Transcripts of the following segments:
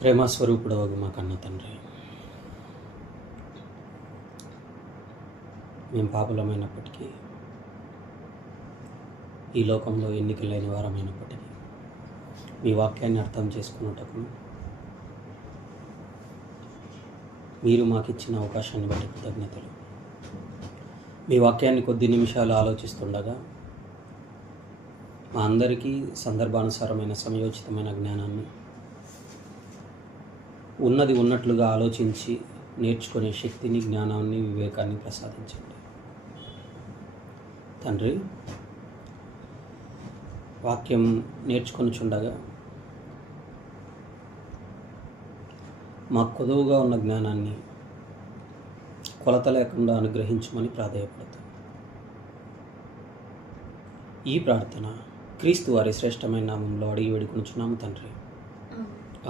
ప్రేమస్వరూపుడవగు మా కన్న తండ్రి, మేము పాపులమైనప్పటికీ, ఈ లోకంలో ఎన్నిక లేని వారమైనప్పటికీ, మీ వాక్యాన్ని అర్థం చేసుకున్నటకు మీరు మాకిచ్చిన అవకాశాన్ని బట్టి కృతజ్ఞతలు. మీ వాక్యాన్ని కొద్ది నిమిషాలు ఆలోచిస్తుండగా మా అందరికీ సందర్భానుసారమైన సమయోచితమైన జ్ఞానాన్ని, ఉన్నది ఉన్నట్లుగా ఆలోచించి నేర్చుకునే శక్తిని, జ్ఞానాన్ని, వివేకాన్ని ప్రసాదించండి తండ్రి. వాక్యం నేర్చుకొనిచుండగా మాకు కొదువుగా ఉన్న జ్ఞానాన్ని కొలత లేకుండా అనుగ్రహించమని ప్రాధేయపడతాం. ఈ ప్రార్థన క్రీస్తు వారి శ్రేష్టమైన నామంలో అడిగి వేడుకొనుచున్నాము తండ్రి,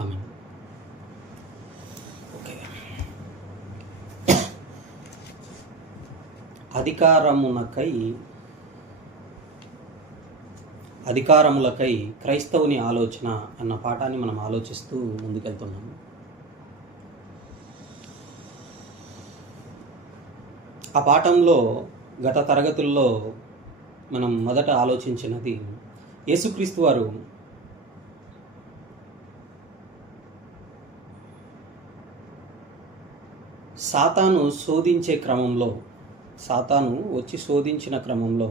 ఆమేన్. అధికారములకై క్రైస్తవుని ఆలోచన అన్న పాఠాన్ని మనం ఆలోచిస్తూ ముందుకెళ్తున్నాము. ఆ పాఠంలో గత తరగతుల్లో మనం మొదట ఆలోచించినది, యేసుక్రీస్తు వారు సాతాను వచ్చి శోధించిన క్రమంలో,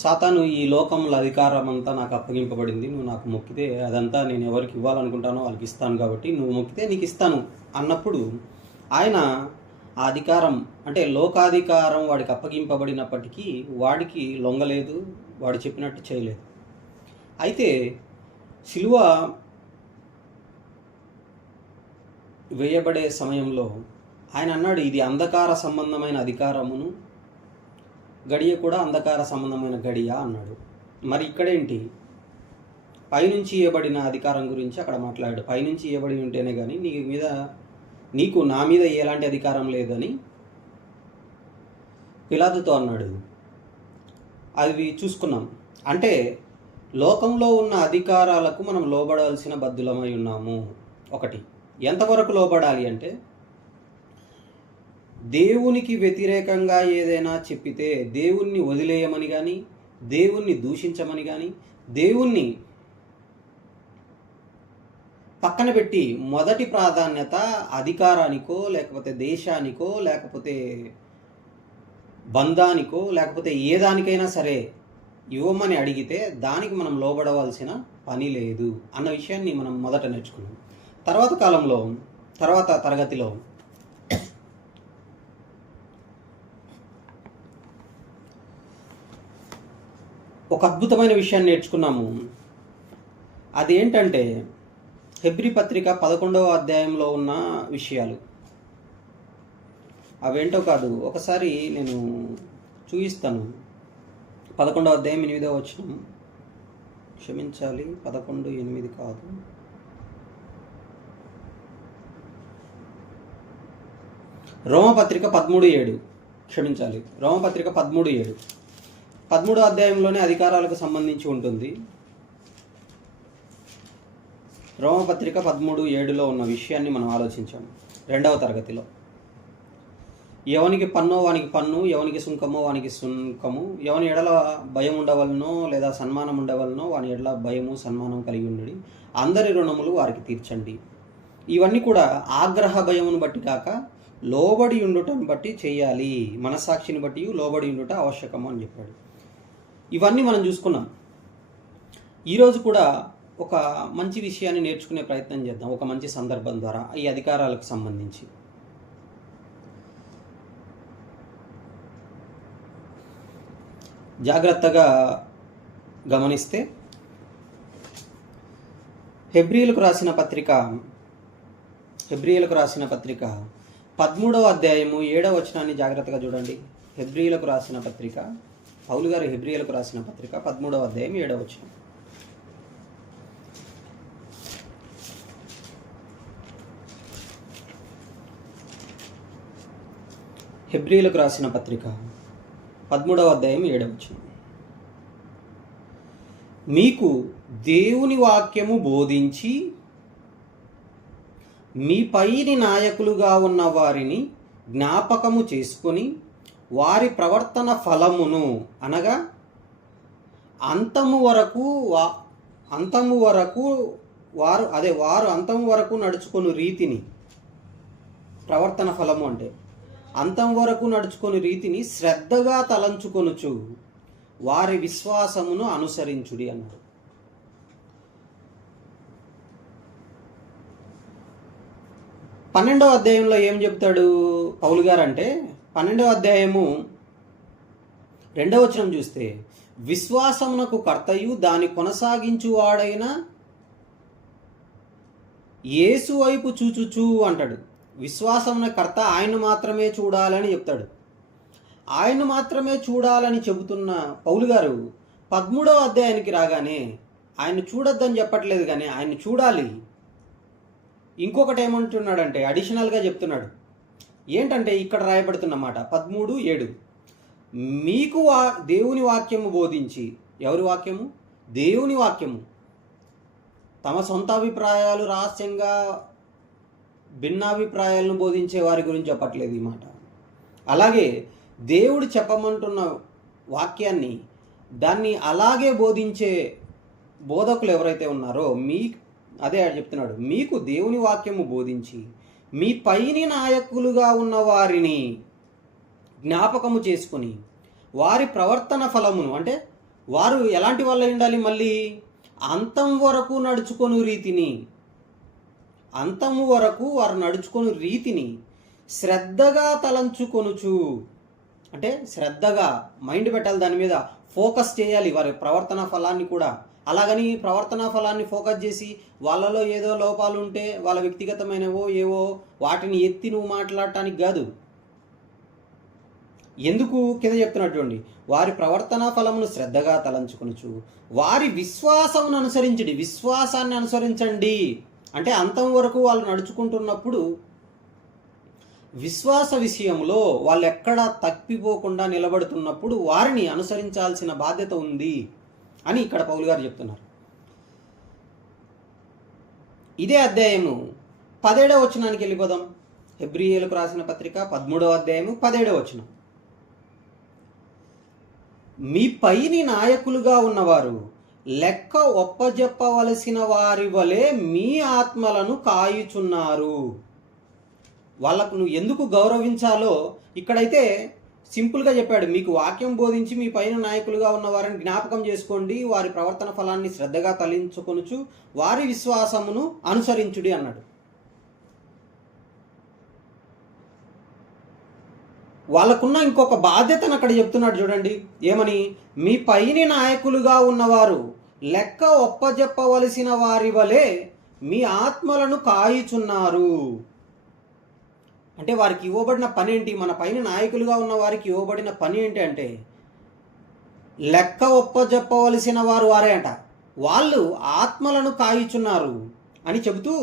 సాతాను ఈ లోకంలో అధికారం అంతా నాకు అప్పగింపబడింది, నువ్వు నాకు మొక్కితే అదంతా నేను ఎవరికి ఇవ్వాలనుకుంటానో వాళ్ళకి ఇస్తాను, కాబట్టి నువ్వు మొక్కితే నీకు ఇస్తాను అన్నప్పుడు ఆయన ఆ అధికారం అంటే లోకాధికారం వాడికి అప్పగింపబడినప్పటికీ వాడికి లొంగలేదు, వాడు చెప్పినట్టు చేయలేదు. అయితే శిలువ వేయబడే సమయంలో ఆయన అన్నాడు, ఇది అంధకార సంబంధమైన అధికారమును, గడియ కూడా అంధకార సంబంధమైన గడియ అన్నాడు. మరి ఇక్కడేంటి, పైనుంచి ఇవ్వబడిన అధికారం గురించి అక్కడ మాట్లాడాడు. పైనుంచి ఇవ్వబడి ఉంటేనే కానీ నీకు నా మీద ఎలాంటి అధికారం లేదని పిలాతుతో అన్నాడు. అవి చూసుకున్నాం. అంటే లోకంలో ఉన్న అధికారాలకు మనం లోబడాల్సిన బద్ధులమై ఉన్నాము. ఒకటి, ఎంతవరకు లోబడాలి అంటే, దేవునికి వ్యతిరేకంగా ఏదైనా చెప్పితే దేవుణ్ణి వదిలేయమని కానీ, దేవుణ్ణి దూషించమని కానీ, దేవుణ్ణి పక్కన పెట్టి మొదటి ప్రాధాన్యత అధికారానికో, లేకపోతే దేశానికో, లేకపోతే బంధానికో, లేకపోతే ఏ దానికైనా సరే ఇవ్వమని అడిగితే దానికి మనం లోబడవలసిన పని లేదు అన్న విషయాన్ని మనం మొదట నేర్చుకున్నాం. తర్వాత తరగతిలో ఒక అద్భుతమైన విషయాన్ని నేర్చుకున్నాము. అదేంటంటే హెబ్రీ పత్రిక 11వ అధ్యాయంలో ఉన్న విషయాలు. అవేంటో కాదు, ఒకసారి నేను చూపిస్తాను. 11వ అధ్యాయం 8వ వచనం, క్షమించాలి, 11:8 కాదు, రోమపత్రిక 13:7, క్షమించాలి, రోమపత్రిక 13:7. 13వ అధ్యాయంలోనే అధికారాలకు సంబంధించి ఉంటుంది. రోమపత్రిక 13:7లో ఉన్న విషయాన్ని మనం ఆలోచించాము 2వ తరగతిలో. ఎవనికి పన్నో వానికి పన్ను, ఎవనికి సుంకమో వానికి సుంకము, ఎవని ఎడల భయం ఉండవలనో లేదా సన్మానం ఉండవలనో వాని ఎడల భయము సన్మానం కలిగి ఉండడి, అందరి రుణములు వారికి తీర్చండి. ఇవన్నీ కూడా ఆగ్రహ భయమును బట్టి కాక లోబడి ఉండుటను బట్టి చేయాలి, మనస్సాక్షిని బట్టి లోబడి ఉండుట ఆవశ్యకము అని చెప్పాడు. ఇవన్నీ మనం చూసుకున్నాం. ఈరోజు కూడా ఒక మంచి విషయాన్ని నేర్చుకునే ప్రయత్నం చేద్దాం, ఒక మంచి సందర్భం ద్వారా, ఈ అధికారాలకు సంబంధించి. జాగ్రత్తగా గమనిస్తే హెబ్రీయులకు రాసిన పత్రిక 13వ అధ్యాయము 7వ వచనాన్ని జాగ్రత్తగా చూడండి. హెబ్రీయులకు రాసిన పత్రిక, పౌలు గారు హెబ్రీయులకు రాసిన పత్రిక 13వ అధ్యాయం 7వ వచనం. హెబ్రీయులకు రాసిన పత్రిక 13వ అధ్యాయం 7వ వచనం. మీకు దేవుని వాక్యము బోధించి మీ పైని నాయకులుగా ఉన్న వారిని జ్ఞాపకము చేసుకొని వారి ప్రవర్తన ఫలమును అనగా అంతము వరకు వారు అంతము వరకు నడుచుకొని రీతిని, ప్రవర్తన ఫలము అంటే అంతం వరకు నడుచుకొని రీతిని శ్రద్ధగా తలంచుకొనుచు వారి విశ్వాసమును అనుసరించుడి అన్నాడు. పన్నెండవ అధ్యాయంలో ఏం చెప్తాడు పౌలు గారు అంటే, 12వ అధ్యాయము 2వ వచనం చూస్తే, విశ్వాసమునకు కర్తయు దాని కొనసాగించువాడైన యేసు వైపు చూచుచూ అంటాడు. విశ్వాసమున కర్త ఆయన మాత్రమే చూడాలని చెప్తాడు. ఆయన మాత్రమే చూడాలని చెబుతున్న పౌలు గారు 13వ అధ్యాయానికి రాగానే ఆయన చూడొద్దని చెప్పట్లేదు, కానీ ఆయన చూడాలి. ఇంకొకటి ఏమంటున్నాడంటే అడిషనల్గా చెప్తున్నాడు. ఏంటంటే ఇక్కడ రాయబడుతున్న మాట 13:7, మీకు దేవుని వాక్యము బోధించి, ఎవరి వాక్యము? దేవుని వాక్యము. తమ సొంత అభిప్రాయాలు, రహస్యంగా భిన్నాభిప్రాయాలను బోధించే వారి గురించి చెప్పట్లేదు ఈ మాట. అలాగే దేవుడు చెప్పమంటున్న వాక్యాన్ని దాన్ని అలాగే బోధించే బోధకులు ఎవరైతే ఉన్నారో అదే చెప్తున్నాడు, మీకు దేవుని వాక్యము బోధించి మీ పైని నాయకులుగా ఉన్న వారిని జ్ఞాపకము చేసుకుని వారి ప్రవర్తన ఫలమును, అంటే వారు ఎలాంటి వాళ్ళు ఉండాలి, మళ్ళీ అంతం వరకు నడుచుకొని రీతిని, అంతము వరకు వారు నడుచుకొని రీతిని శ్రద్ధగా తలంచుకొనుచు, అంటే శ్రద్ధగా మైండ్ పెట్టాలి, దాని మీద ఫోకస్ చేయాలి వారి ప్రవర్తన ఫలాన్ని కూడా. అలాగని ప్రవర్తన ఫలాన్ని ఫోకస్ చేసి వాళ్ళలో ఏదో లోపాలు ఉంటే వాళ్ళ వ్యక్తిగతమైనవో ఏవో వాటిని ఎత్తి నువ్వు మాట్లాడటానికి కాదు. ఎందుకు కింద చెప్తున్నటువంటి వారి ప్రవర్తన ఫలమును శ్రద్ధగా తలంచుకొనుచు వారి విశ్వాసమును అనుసరించండి. విశ్వాసాన్ని అనుసరించండి అంటే అంతం వరకు వాళ్ళు నడుచుకుంటున్నప్పుడు విశ్వాస విషయంలో వాళ్ళు ఎక్కడా తప్పిపోకుండా నిలబడుతున్నప్పుడు వారిని అనుసరించాల్సిన బాధ్యత ఉంది అని ఇక్కడ పౌలు గారు చెప్తున్నారు. ఇదే అధ్యాయము 17వ వచనానికి వెళ్ళిపోదాం. హెబ్రీయులకు రాసిన పత్రిక 13వ అధ్యాయము 17వ వచనం, మీ పైని నాయకులుగా ఉన్నవారు లెక్క ఒప్పజెప్పవలసిన వారి వలె మీ ఆత్మలను కాయుచున్నారు. వాళ్ళకు నువ్వు ఎందుకు గౌరవించాలో ఇక్కడైతే సింపుల్గా చెప్పాడు. మీకు వాక్యం బోధించి మీ పైన నాయకులుగా ఉన్న వారిని జ్ఞాపకం చేసుకోండి, వారి ప్రవర్తన ఫలాన్ని శ్రద్ధగా తలించుకొనుచు వారి విశ్వాసమును అనుసరించుడి అన్నాడు. వాళ్ళకున్న ఇంకొక బాధ్యతను అక్కడ చెప్తున్నాడు చూడండి. ఏమని? మీ పైని నాయకులుగా ఉన్నవారు లెక్క ఒప్పజెప్పవలసిన వారి వలె మీ ఆత్మలను కాయుచున్నారు. అంటే వారికి ఇవ్వబడిన పని ఏంటి? మన పైన నాయకులుగా ఉన్న వారికి ఇవ్వబడిన పని ఏంటి అంటే లెక్క ఒప్పజెప్పవలసిన వారే అంట. వాళ్ళు ఆత్మలను కాయుచున్నారు అని చెబుతూ,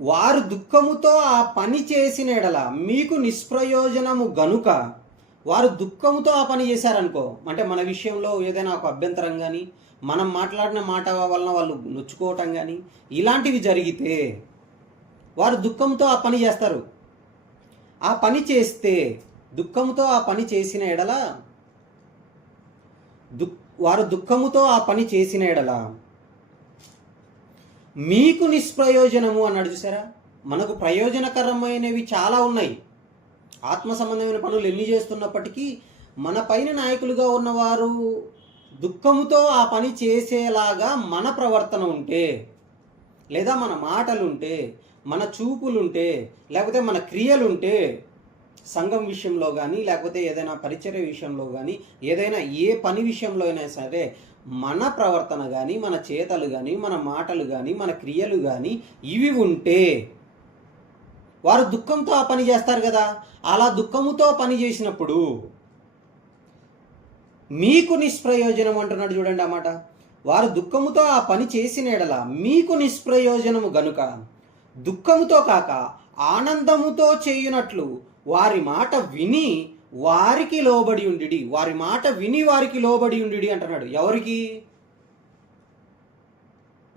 వారు దుఃఖముతో ఆ పని చేసిన ఎడల మీకు నిష్ప్రయోజనము గనుక, వారు దుఃఖముతో ఆ పని చేశారనుకో, అంటే మన విషయంలో ఏదైనా ఒక అభ్యంతరం కానీ, మనం మాట్లాడిన మాట వలన వాళ్ళు నొచ్చుకోవటం కానీ ఇలాంటివి జరిగితే వారు దుఃఖంతో ఆ పని చేస్తారు. ఆ పని చేస్తే, దుఃఖంతో ఆ పని చేసిన ఎడల, వారు దుఃఖముతో ఆ పని చేసిన ఎడల మీకు నిష్ప్రయోజనము అన్నాడు. చూసారా, మనకు ప్రయోజనకరమైనవి చాలా ఉన్నాయి. ఆత్మ సంబంధమైన పనులు ఎన్ని చేస్తున్నప్పటికీ మన పైన నాయకులుగా ఉన్నవారు దుఃఖముతో ఆ పని చేసేలాగా మన ప్రవర్తన ఉంటే, లేదా మన మాటలుంటే, మన చూపులుంటే, లేకపోతే మన క్రియలుంటే, సంఘం విషయంలో కానీ, లేకపోతే ఏదైనా పరిచర్య విషయంలో కానీ, ఏదైనా ఏ పని విషయంలో అయినా సరే మన ప్రవర్తన కానీ, మన చేతలు కానీ, మన మాటలు కానీ, మన క్రియలు కానీ ఇవి ఉంటే వారు దుఃఖంతో ఆ పని చేస్తారు కదా. అలా దుఃఖముతో పని చేసినప్పుడు మీకు నిష్ప్రయోజనం అంటున్నాడు చూడండి ఆ మాట. వారు దుఃఖముతో ఆ పని చేసిన ఎడల మీకు నిష్ప్రయోజనము గనుక దుఃఖముతో కాక ఆనందముతో చేయునట్లు వారి మాట విని వారికి లోబడి ఉండి, వారి మాట విని వారికి లోబడి ఉండి అంటున్నాడు. ఎవరికి?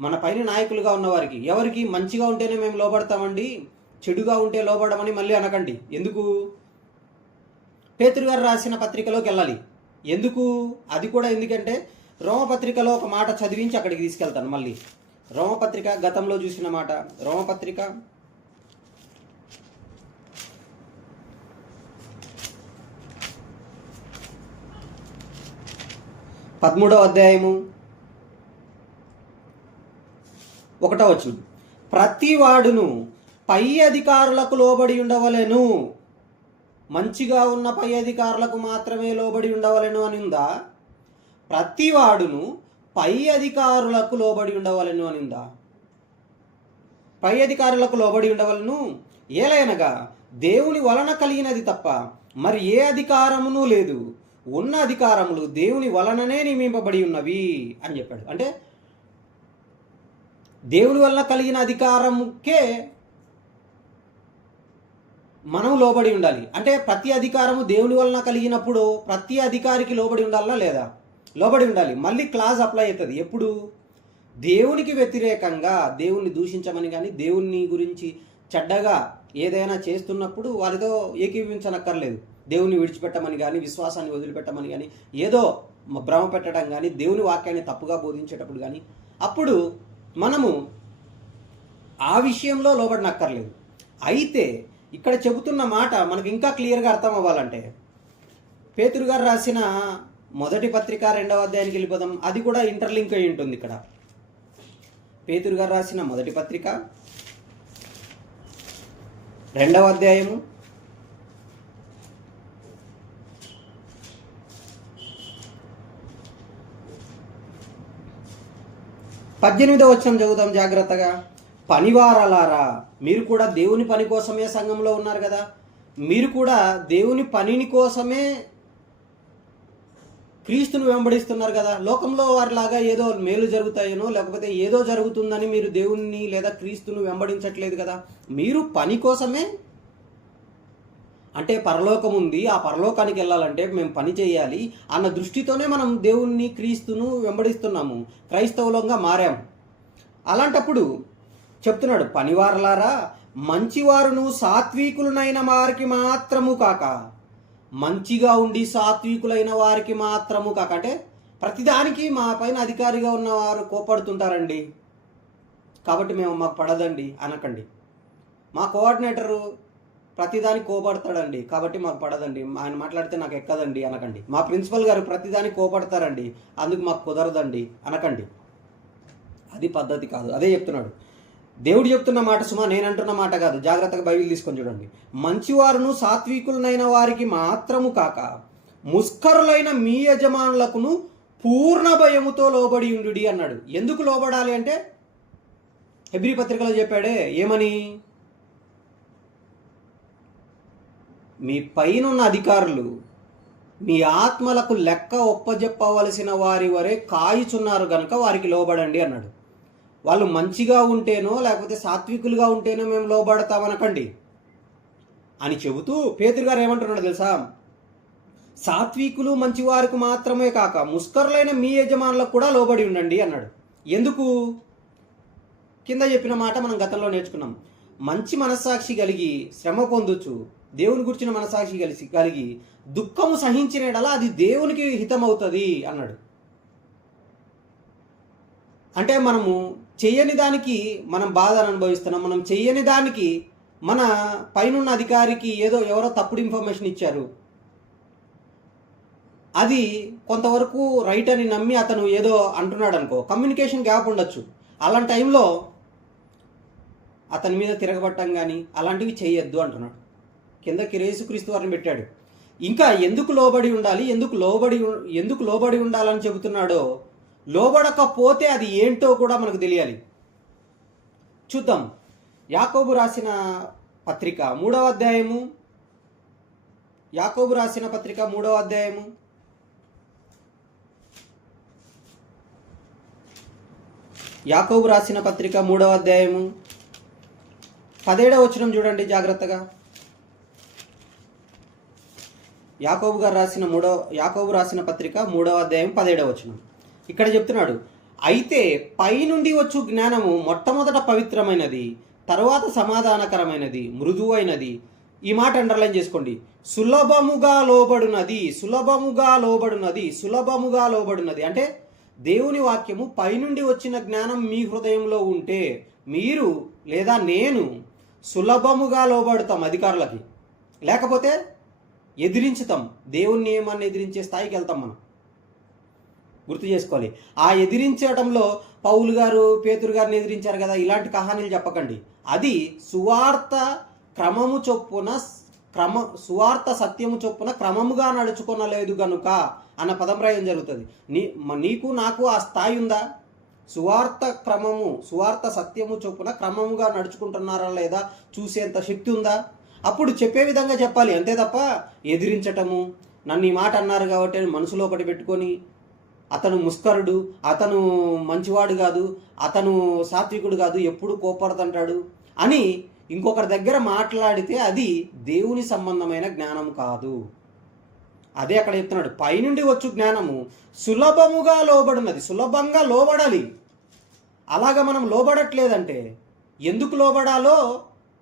మన పైన నాయకులుగా ఉన్నవారికి, ఎవరికి మంచిగా ఉంటేనే మేము లోబడతామండి, చెడుగా ఉంటే లోబడమని మళ్ళీ అనకండి. ఎందుకు? పేతురు గారు రాసిన పత్రికలోకి వెళ్ళాలి. ఎందుకు? అది కూడా ఎందుకంటే రోమపత్రికలో ఒక మాట చదివించి అక్కడికి తీసుకెళ్తాను. మళ్ళీ రోమపత్రిక గతంలో చూసిన మాట, రోమపత్రిక 13వ అధ్యాయము 1వ వచనం. ప్రతివాడును పై అధికారులకు లోబడి ఉండవలెను, మంచిగా ఉన్న పై అధికారులకు మాత్రమే లోబడి ఉండవలెను అని ఉందా? ప్రతివాడును పై అధికారులకు లోబడి ఉండవలెను అని ఉందా? పై అధికారులకు లోబడి ఉండవలను, ఏలయనగా దేవుని వలన కలిగినది తప్ప మరి ఏ అధికారమును లేదు, ఉన్న అధికారములు దేవుని వలననే నియమింపబడి ఉన్నవి అని చెప్పాడు. అంటే దేవుని వలన కలిగిన అధికారముకే మనం లోబడి ఉండాలి. అంటే ప్రతి అధికారము దేవుని వలన కలిగినప్పుడు ప్రతి అధికారికి లోబడి ఉండాలా లేదా? లోబడి ఉండాలి. మళ్ళీ క్లాజ్ అప్లై అవుతుంది ఎప్పుడు? దేవునికి వ్యతిరేకంగా దేవుణ్ణి దూషించమని కానీ దేవుని గురించి చెడ్డగా ఏదైనా చేస్తున్నప్పుడు వారితో ఏకీభవించనక్కర్లేదు. దేవుని విడిచిపెట్టమని కానీ, విశ్వాసాన్ని వదిలిపెట్టమని కానీ, ఏదో భ్రమ పెట్టడం కానీ, దేవుని వాక్యాన్ని తప్పుగా బోధించేటప్పుడు కానీ, అప్పుడు మనము ఆ విషయంలో లోబడనక్కర్లేదు. అయితే ఇక్కడ చెబుతున్న మాట మనకు ఇంకా క్లియర్గా అర్థం అవ్వాలంటే పేతురు గారు రాసిన మొదటి పత్రిక 2వ అధ్యాయానికి వెళ్ళిపోదాం. అది కూడా ఇంటర్లింక్ అయి ఉంటుంది. ఇక్కడ పేతురు గారు రాసిన మొదటి పత్రిక 2వ అధ్యాయము 18వ వచనం చదువుతాం జాగ్రత్తగా. పనివారలారా, మీరు కూడా దేవుని పని కోసమే సంఘంలో ఉన్నారు కదా, మీరు కూడా దేవుని పనిని కోసమే క్రీస్తును వెంబడిస్తున్నారు కదా. లోకంలో వారిలాగా ఏదో మేలు జరుగుతాయనో లేకపోతే ఏదో జరుగుతుందని మీరు దేవుణ్ణి లేదా క్రీస్తును వెంబడించట్లేదు కదా. మీరు పని కోసమే, అంటే పరలోకం ఉంది, ఆ పరలోకానికి వెళ్ళాలంటే మేము పని చేయాలి అన్న దృష్టితోనే మనం దేవుణ్ణి క్రీస్తును వెంబడిస్తున్నాము, క్రైస్తవులంగా మారాము. అలాంటప్పుడు చెప్తున్నాడు, పనివారలారా, మంచివారును సాత్వికులైన వారికి మాత్రము కాక, మంచిగా ఉండి సాత్వికులైన వారికి మాత్రము కాక, అంటే ప్రతిదానికి మా పైన అధికారిగా ఉన్నవారు కోపడుతుంటారండి కాబట్టి మాకు పడదండి అనకండి. మా కోఆర్డినేటరు ప్రతిదానికి కోపడతాడండి కాబట్టి మాకు పడదండి, ఆయన మాట్లాడితే నాకు ఎక్కదండి అనకండి. మా ప్రిన్సిపల్ గారు ప్రతిదానికి కోపడతారండి అందుకు మాకు కుదరదండి అనకండి. అది పద్ధతి కాదు. అదే చెప్తున్నాడు దేవుడు చెప్తున్న మాట సుమా, నేనంటున్న మాట కాదు. జాగ్రత్తగా బైబిల్ తీసుకొని చూడండి. మంచివారును సాత్వికులైన వారికి మాత్రము కాక ముస్కరులైన మీ యజమానులకును పూర్ణ భయముతో లోబడి ఉండుడి అన్నాడు. ఎందుకు లోబడాలి అంటే హెబ్రీ పత్రికలో చెప్పాడే ఏమని, మీ పైనున్న అధికారులు మీ ఆత్మలకు లెక్క ఒప్పజెప్పవలసిన వారి వరే కాయుచున్నారు గనుక వారికి లోబడండి అన్నాడు. వాళ్ళు మంచిగా ఉంటేనో లేకపోతే సాత్వికులుగా ఉంటేనో మేము లోబడతామనకండి అని చెబుతూ పేతురు గారు ఏమంటున్నాడు తెలుసా, సాత్వికులు మంచివారికి మాత్రమే కాక ముస్కరులైన మీ యజమానులకు కూడా లోబడి ఉండండి అన్నాడు. ఎందుకు? కింద చెప్పిన మాట మనం గతంలో నేర్చుకున్నాం. మంచి మనస్సాక్షి కలిగి శ్రమ పొందుచు, దేవుని గురించిన మనస్సాక్షి కలిగి దుఃఖము సహించిన యెడల అది దేవునికి హితమవుతుంది అన్నాడు. అంటే మనము చెయ్యని దానికి మనం బాధను అనుభవిస్తున్నాం, మనం చెయ్యని దానికి మన పైనున్న అధికారికి ఎవరో తప్పుడు ఇన్ఫర్మేషన్ ఇచ్చారు, అది కొంతవరకు రైట్ అని నమ్మి అతను ఏదో అంటున్నాడు అనుకో, కమ్యూనికేషన్ గ్యాప్ ఉండొచ్చు. అలాంటి టైంలో అతని మీద తిరగబట్టం కానీ అలాంటివి చేయొద్దు అంటున్నాడు. కిందకి యేసుక్రీస్తు వారిని పెట్టాడు. ఇంకా ఎందుకు లోబడి ఉండాలి, ఎందుకు లోబడి ఉండాలని చెబుతున్నాడో, లోబడకపోతే అది ఏంటో కూడా మనకు తెలియాలి. చూద్దాం. యాకోబు రాసిన పత్రిక 3వ అధ్యాయము, యాకోబు రాసిన పత్రిక 3వ అధ్యాయము 17వ వచనం చూడండి జాగ్రత్తగా. యాకోబు రాసిన పత్రిక 3వ అధ్యాయం 17వ వచనం. ఇక్కడ చెప్తున్నాడు, అయితే పైనుండి వచ్చు జ్ఞానము మొట్టమొదట పవిత్రమైనది, తరువాత సమాధానకరమైనది, మృదువైనది. ఈ మాట అండర్లైన్ చేసుకోండి. సులభముగా లోబడునది, సులభముగా లోబడునది, సులభముగా లోబడునది. అంటే దేవుని వాక్యము పైనుండి వచ్చిన జ్ఞానం మీ హృదయంలో ఉంటే మీరు లేదా నేను సులభముగా లోబడతాం అధికారులకి, లేకపోతే ఎదిరించుతాం. దేవుని నియమాన్ని ఎదిరించే స్థాయికి వెళ్తాం మనం. గుర్తు చేసుకోవాలి. ఆ ఎదిరించడంలో పౌలు గారు పేతురు గారిని ఎదిరించారు కదా, ఇలాంటి కహానీలు చెప్పకండి. అది సువార్త క్రమము చొప్పున సువార్త సత్యము చొప్పున క్రమముగా నడుచుకొనలేదు గనుక అన్న పదం ప్రయోగం జరుగుతుంది. నీకు నాకు ఆ స్థాయి ఉందా? సువార్త క్రమము సువార్త సత్యము చొప్పున క్రమముగా నడుచుకుంటున్నారా లేదా చూసేంత శక్తి ఉందా? అప్పుడు చెప్పే విధంగా చెప్పాలి, అంతే తప్ప ఎదిరించటము, నన్ను ఈ మాట అన్నారు కాబట్టి మనసులో ఒకటి పెట్టుకొని అతను ముస్కరుడు, అతను మంచివాడు కాదు, అతను సాత్వికుడు కాదు, ఎప్పుడు కోపడుతుంటాడు అని ఇంకొకరి దగ్గర మాట్లాడితే అది దేవుని సంబంధమైన జ్ఞానం కాదు. అదే అక్కడ చెప్తున్నాడు, పైనుండి వచ్చు జ్ఞానము సులభముగా లోబడినది. సులభంగా లోబడాలి. అలాగా మనం లోబడట్లేదంటే ఎందుకు లోబడాలో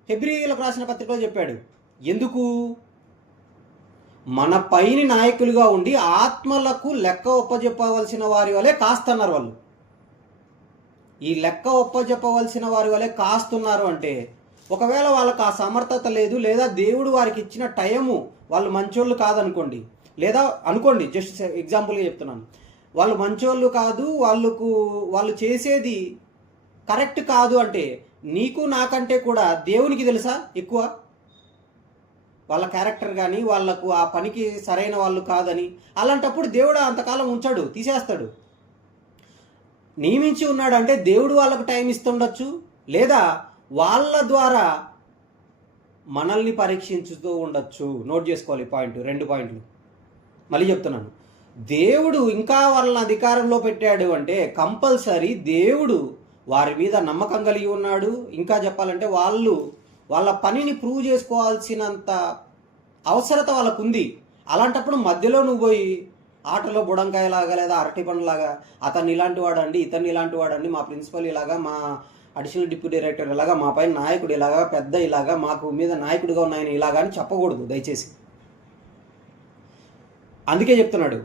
హెబ్రీయులకు రాసిన పత్రికలో చెప్పాడు. ఎందుకు? మన పైని నాయకులుగా ఉండి ఆత్మలకు లెక్క ఒప్పజెప్పవలసిన వారి వలె కాస్తున్నారు వాళ్ళు. ఈ లెక్క ఒప్పజెప్పవలసిన వారి వలె కాస్తున్నారు అంటే ఒకవేళ వాళ్ళకు ఆ సమర్థత లేదు, లేదా దేవుడు వారికి ఇచ్చిన టైము వాళ్ళు మంచోళ్ళు కాదనుకోండి, లేదా అనుకోండి, జస్ట్ ఎగ్జాంపుల్గా చెప్తున్నాను, వాళ్ళు మంచోళ్ళు కాదు, వాళ్ళు చేసేది కరెక్ట్ కాదు అంటే నీకు నాకంటే కూడా దేవునికి తెలుసా ఎక్కువ వాళ్ళ క్యారెక్టర్ కానీ వాళ్ళకు ఆ పనికి సరైన వాళ్ళు కాదని. అలాంటప్పుడు దేవుడు అంతకాలం ఉంచాడు, తీసేస్తాడు. నియమించి ఉన్నాడు అంటే దేవుడు వాళ్ళకు టైం ఇస్తుండొచ్చు, లేదా వాళ్ళ ద్వారా మనల్ని పరీక్షించుతూ ఉండొచ్చు. నోట్ చేసుకోవాలి పాయింట్, 2 పాయింట్లు మళ్ళీ చెప్తున్నాను. దేవుడు ఇంకా వాళ్ళని అధికారంలో పెట్టాడు అంటే కంపల్సరీ దేవుడు వారి మీద నమ్మకం కలిగి ఉన్నాడు. ఇంకా చెప్పాలంటే వాళ్ళ పనిని ప్రూవ్ చేసుకోవాల్సినంత అవసరత వాళ్ళకు ఉంది. అలాంటప్పుడు మధ్యలో నువ్వు పోయి ఆటలో బుడంకాయలాగా లేదా అరటి పండులాగా అతన్ని ఇలాంటి వాడండి, ఇతన్ని ఇలాంటి వాడండి, మా ప్రిన్సిపల్ ఇలాగా, మా అడిషనల్ డిప్యూటీ డైరెక్టర్ ఇలాగా, మా పైన నాయకుడు ఇలాగా, పెద్ద ఇలాగా, మాకు మీద నాయకుడిగా ఉన్న ఆయన ఇలాగా అని చెప్పకూడదు దయచేసి. అందుకే చెప్తున్నాడు,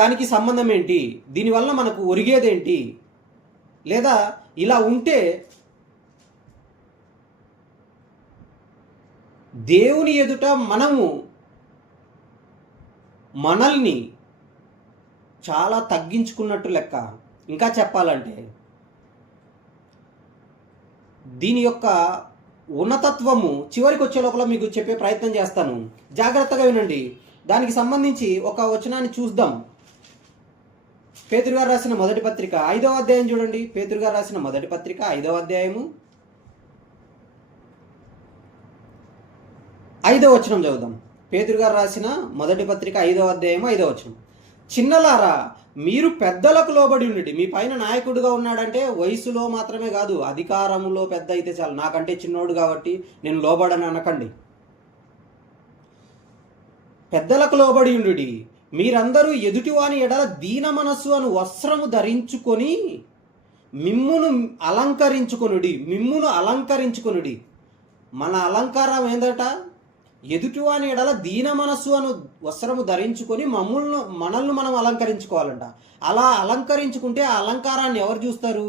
దానికి సంబంధం ఏంటి, దీనివల్ల మనకు ఒరిగేదేంటి, లేదా ఇలా ఉంటే దేవుని ఎదుట మనల్ని చాలా తగ్గించుకున్నట్టు లెక్క. ఇంకా చెప్పాలంటే దీని యొక్క ఉన్నతత్వము చివరికి వచ్చే లోపల మీకు చెప్పే ప్రయత్నం చేస్తాను, జాగ్రత్తగా వినండి. దానికి సంబంధించి ఒక వచనాన్ని చూద్దాం. పేతురు గారు రాసిన మొదటి పత్రిక 5వ అధ్యాయం చూడండి. పేతురు గారు రాసిన మొదటి పత్రిక 5వ అధ్యాయము 5వ వచనం చదువుదాం. పేతురు గారు రాసిన మొదటి పత్రిక 5వ అధ్యాయము 5వ వచనం. చిన్నలారా, మీరు పెద్దలకు లోబడి ఉండండి. మీ పైన నాయకుడిగా ఉన్నాడంటే వయసులో మాత్రమే కాదు, అధికారంలో పెద్ద అయితే చాలు. నాకంటే చిన్నోడు కాబట్టి నేను లోబడని అనకండి. పెద్దలకు లోబడి ఉండుడి. మీరందరూ ఎదుటివాని ఎడల దీన మనస్సు అను వస్త్రము ధరించుకొని మిమ్మును అలంకరించుకొనుడి. మన అలంకారం ఏందట? ఎదుటివాని ఎడల దీన మనస్సు అను వస్త్రము ధరించుకొని మనల్ని మనం అలంకరించుకోవాలంట. అలా అలంకరించుకుంటే ఆ అలంకారాన్ని ఎవరు చూస్తారు?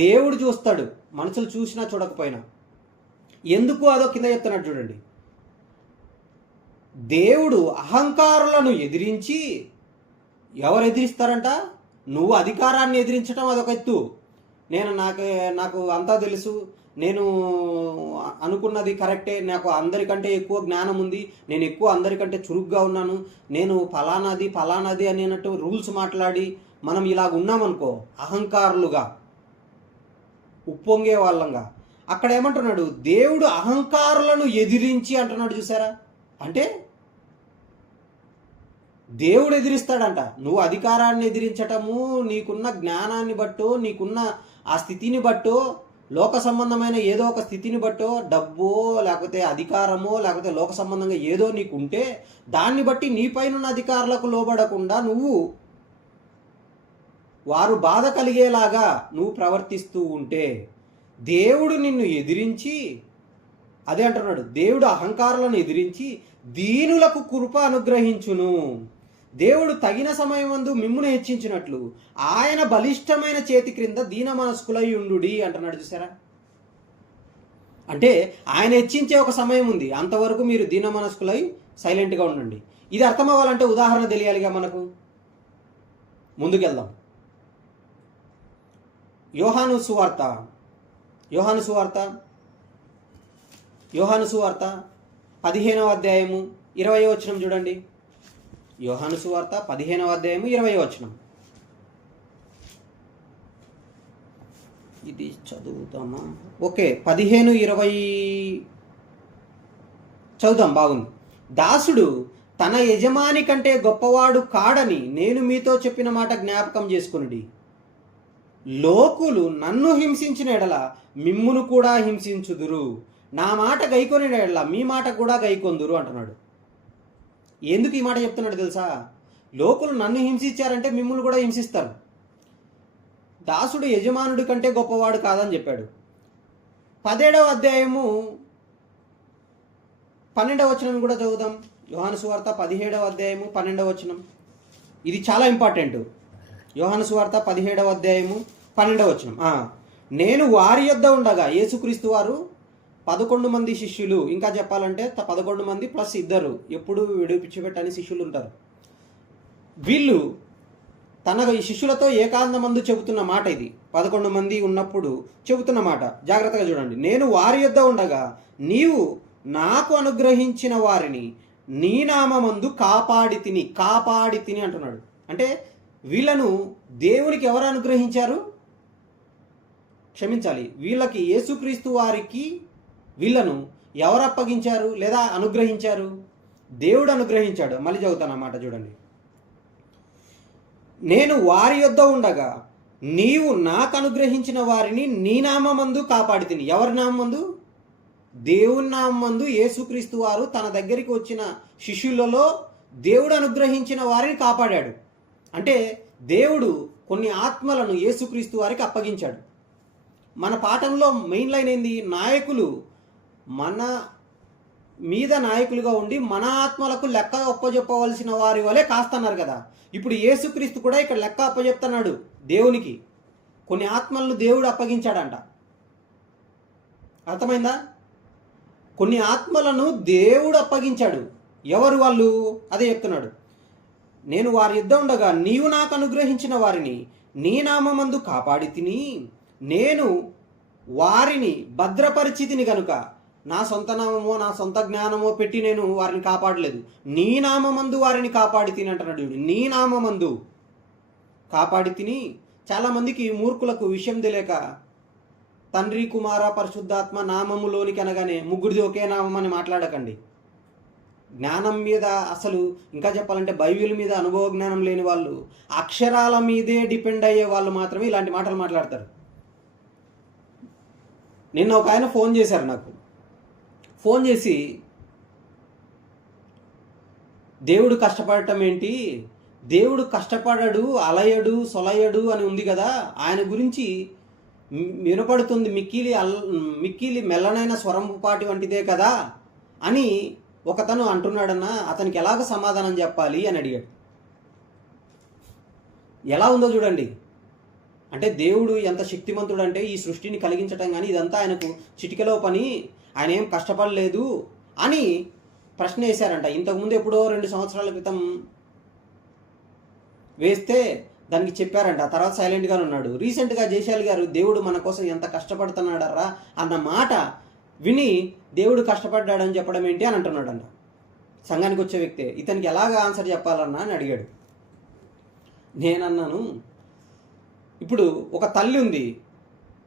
దేవుడు చూస్తాడు, మనుషులు చూసినా చూడకపోయినా. ఎందుకు? అదో కింద చెప్తున్నాడు చూడండి. దేవుడు అహంకారులను ఎదిరించి, ఎవరు ఎదిరిస్తారంట? నువ్వు అధికారాన్ని ఎదిరించడం అదొక ఎత్తు. నాకు అంతా తెలుసు, నేను అనుకున్నది కరెక్టే, నాకు అందరికంటే ఎక్కువ జ్ఞానం ఉంది, నేను ఎక్కువ అందరికంటే చురుగ్గా ఉన్నాను, నేను ఫలానాది అనేటట్టు రూల్స్ మాట్లాడి మనం ఇలాగ ఉన్నామనుకో, అహంకారులుగా ఉప్పొంగే వాళ్ళంగా. అక్కడ ఏమంటున్నాడు? దేవుడు అహంకారులను ఎదిరించి అంటున్నాడు. చూసారా? అంటే దేవుడు ఎదిరిస్తాడంట. నువ్వు అధికారాన్ని ఎదిరించటము నీకున్న జ్ఞానాన్ని బట్టో, నీకున్న ఆ స్థితిని బట్టో, లోక సంబంధమైన ఏదో ఒక స్థితిని బట్టో, డబ్బో లేకపోతే అధికారమో లేకపోతే లోక సంబంధంగా ఏదో నీకుంటే దాన్ని బట్టి నీ పైన అధికారులకు లోబడకుండా నువ్వు వారు బాధ కలిగేలాగా నువ్వు ప్రవర్తిస్తూ ఉంటే దేవుడు నిన్ను ఎదిరించి, అదే అంటున్నాడు, దేవుడు అహంకారులను ఎదిరించి దీనులకు కృప అనుగ్రహించును. దేవుడు తగిన సమయమందు మిమ్మును హెచ్చించినట్లు ఆయన బలిష్టమైన చేతి క్రింద దీన మనస్కులై ఉండుడి అంటున్నాడు. చూసారా? అంటే ఆయన హెచ్చించే ఒక సమయం ఉంది, అంతవరకు మీరు దీన మనస్కులై సైలెంట్గా ఉండండి. ఇది అర్థం అవ్వాలంటే ఉదాహరణ తెలియాలిగా మనకు. ముందుకెళ్దాం. యోహాను సువార్త 15వ అధ్యాయము 20వ వచనం చూడండి. యోహాను సువార్త 15వ అధ్యాయము 20వ వచనం. ఇది చదువుతామా? ఓకే, 15-20 చదువుతాం. బాగుంది. దాసుడు తన యజమాని కంటే గొప్పవాడు కాడని నేను మీతో చెప్పిన మాట జ్ఞాపకం చేసుకొనుడి. లోకులు నన్ను హింసించిన ఎడల మిమ్మును కూడా హింసించుదురు. నా మాట గైకొని ఎడల మీ మాట కూడా గైకొందురు అంటున్నాడు. ఎందుకు ఈ మాట చెప్తున్నాడు తెలుసా? లోకులు నన్ను హింసించారంటే మిమ్మల్ని కూడా హింసిస్తారు. దాసుడు యజమానుడి కంటే గొప్పవాడు కాదని చెప్పాడు. 17వ అధ్యాయము 12వ వచనం కూడా చదువుదాం. యోహాను సువార్త 17వ అధ్యాయము 12వ వచనం. ఇది చాలా ఇంపార్టెంట్. యోహాను సువార్త 17వ అధ్యాయము 12వ వచనం. నేను వారి యొద్ద ఉండగా, యేసుక్రీస్తు వారు 11 మంది శిష్యులు, ఇంకా చెప్పాలంటే 11 మంది ప్లస్ 2 ఎప్పుడు విడిపించిపెట్టని శిష్యులు ఉంటారు. వీళ్ళు తన శిష్యులతో ఏకాంతమందు చెబుతున్న మాట ఇది. 11 మంది ఉన్నప్పుడు చెబుతున్న మాట. జాగ్రత్తగా చూడండి. నేను వారి యొద్ద ఉండగా నీవు నాకు అనుగ్రహించిన వారిని నీ నామమందు కాపాడి తిని అంటున్నాడు. అంటే వీళ్ళను దేవునికి ఎవరు అనుగ్రహించారు? క్షమించాలి, వీళ్ళకి యేసుక్రీస్తు వారికి వీళ్ళను ఎవరు అప్పగించారు లేదా అనుగ్రహించారు? దేవుడు అనుగ్రహించాడు. మళ్ళీ చదువుతాను అన్నమాట, చూడండి. నేను వారి యొద్ద ఉండగా నీవు నాకు అనుగ్రహించిన వారిని నీ నామమందు కాపాడి తిని. ఎవరి నామందు? దేవుని నామందు యేసుక్రీస్తు వారు తన దగ్గరికి వచ్చిన శిష్యులలో దేవుడు అనుగ్రహించిన వారిని కాపాడాడు. అంటే దేవుడు కొన్ని ఆత్మలను యేసుక్రీస్తు వారికి అప్పగించాడు. మన పాఠంలో మెయిన్ లైన్ ఏంది? నాయకులు మన మీద నాయకులుగా ఉండి మన ఆత్మలకు లెక్క అప్పచెప్పవలసిన వారి వలె కాస్తున్నారు కదా. ఇప్పుడు యేసుక్రీస్తు కూడా ఇక్కడ లెక్క అప్పచెప్తున్నాడు దేవునికి. కొన్ని ఆత్మలను దేవుడు అప్పగించాడంట. అర్థమైందా? కొన్ని ఆత్మలను దేవుడు అప్పగించాడు. ఎవరు వాళ్ళు? అదే చెప్తున్నాడు. నేను వారి యొద్ద ఉండగా నీవు నాకు అనుగ్రహించిన వారిని నీ నామమందు కాపాడి తిని, నేను వారిని భద్రపరిచితిని గనుక నా సొంత నామమో నా సొంత జ్ఞానమో పెట్టి నేను వారిని కాపాడలేదు, నీ నామమందు వారిని కాపాడి తిని అంటున్నాడు. నీ నామమందు కాపాడి తిని. చాలామందికి మూర్ఖులకు విషయం తెలియక తండ్రి కుమార పరిశుద్ధాత్మ నామములోనికి అనగానే ముగ్గురిది ఒకే నామం అని మాట్లాడకండి. జ్ఞానం మీద అసలు ఇంకా చెప్పాలంటే బైబిల్ మీద అనుభవ జ్ఞానం లేని వాళ్ళు, అక్షరాల మీదే డిపెండ్ అయ్యే వాళ్ళు మాత్రమే ఇలాంటి మాటలు మాట్లాడతారు. నిన్న ఒక ఆయన ఫోన్ చేశారు నాకు. ఫోన్ చేసి దేవుడు కష్టపడటం ఏంటి, దేవుడు కష్టపడడు, అలయడు, సొలయడు అని ఉంది కదా, ఆయన గురించి వినపడుతుంది మిక్కిలి మెల్లనైన స్వరంపాటి వంటిదే కదా అని ఒకతను అంటున్నాడన్నా, అతనికి ఎలాగ సమాధానం చెప్పాలి అని అడిగాడు. ఎలా ఉందో చూడండి. అంటే దేవుడు ఎంత శక్తిమంతుడు అంటే ఈ సృష్టిని కలిగించటం కానీ ఇదంతా ఆయనకు చిటికెలో పని, ఆయన ఏం కష్టపడలేదు అని ప్రశ్న వేశారంట. ఇంతకుముందు ఎప్పుడో 2 సంవత్సరాల క్రితం వేస్తే దానికి చెప్పారంట. తర్వాత సైలెంట్గానే ఉన్నాడు. రీసెంట్గా జయశాలి గారు దేవుడు మన కోసం ఎంత కష్టపడుతున్నాడరా అన్న మాట విని దేవుడు కష్టపడ్డాడని చెప్పడం ఏంటి అని అంటున్నాడంట. సంఘానికి వచ్చే వ్యక్తే ఇతనికి ఎలాగ ఆన్సర్ చెప్పాలన్నా అని అడిగాడు. నేనన్నాను, ఇప్పుడు ఒక తల్లి ఉంది,